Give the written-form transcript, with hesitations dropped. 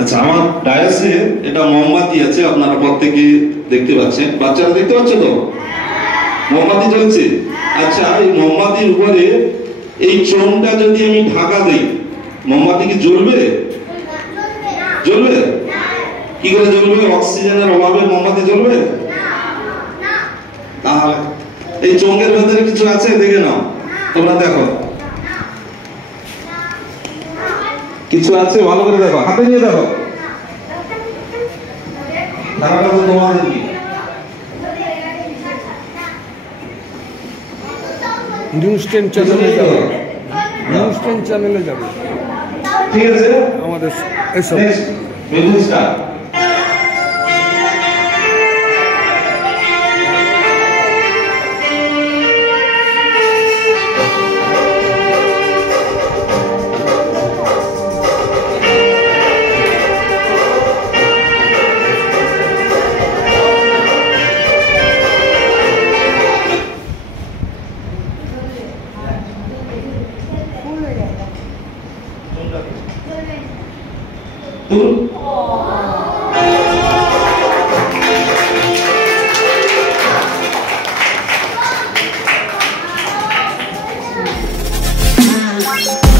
আচ্ছা, আমার ডায়াসে এটা মোমবাতি আছে, আপনারা প্রত্যেকে দেখতে পাচ্ছেন। বাচ্চারা দেখতে পাচ্ছ তো? মোমবাতি জ্বলছে। আচ্ছা, এই মোমবাতির উপরে এই চোঙটা যদি আমি ঢাকা দেই, মোমবাতি কি জ্বলবে? জ্বলবে? কি করে জ্বলবে? অক্সিজেনের অভাবে মোমবাতি জ্বলবে? তাহলে এই চোঙের ভেতরে কিছু আছে, দেখে নাও, তোমরা দেখো কিছু আছে, ভালো করে দেখো, হাতে নিয়ে দেখো। ধারাটা তো তোমাদের কি? নিউজ 10 চ্যানেলে যাবে, নিউজ 10 চ্যানেলে যাবে। ঠিক আছে, আমাদের এসব মিউজিক স্টার্ট। Turn.